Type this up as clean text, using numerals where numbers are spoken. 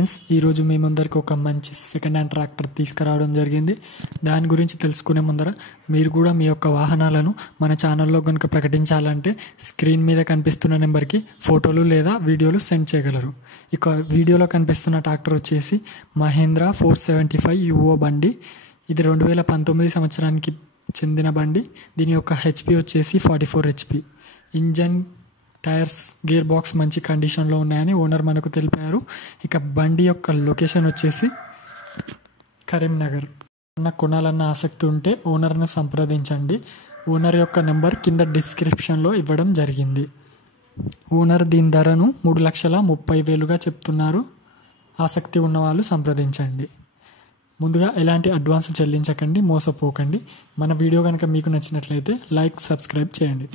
Friends, ఈరోజు మీ ముందరికి ఒక మంచి సెకండ్ హ్యాండ్ ట్రాక్టర్ తీసుకురావడం జరిగింది. దాని గురించి తెలుసుకునే ముందర మీరు కూడా మీ యొక్క వాహనాలను మన ఛానల్లో కనుక ప్రకటించాలంటే స్క్రీన్ మీద కనిపిస్తున్న నెంబర్కి ఫోటోలు లేదా వీడియోలు సెండ్ చేయగలరు. ఇక వీడియోలో కనిపిస్తున్న ట్రాక్టర్ వచ్చేసి మహేంద్ర 475 యువో బండి. ఇది 2019 సంవత్సరానికి చెందిన బండి. దీని యొక్క హెచ్పి వచ్చేసి 44 HP. Engine, tyres, gear box మంచి కండిషన్లో ఉన్నాయని ఓనర్ మనకు తెలిపారు. ఇక బండి యొక్క లొకేషన్ వచ్చేసి కరీంనగర్. కొనాలన్న ఆసక్తి ఉంటే ఓనర్ను సంప్రదించండి. ఓనర్ యొక్క నెంబర్ కింద డిస్క్రిప్షన్లో ఇవ్వడం జరిగింది. ఓనర్ దీని ధరను 3,30,000గా చెప్తున్నారు. ఆసక్తి ఉన్నవాళ్ళు సంప్రదించండి. ముందుగా ఎలాంటి అడ్వాన్స్ చెల్లించకండి, మోసపోకండి. మన వీడియో కనుక మీకు నచ్చినట్లయితే లైక్, సబ్స్క్రైబ్ చేయండి.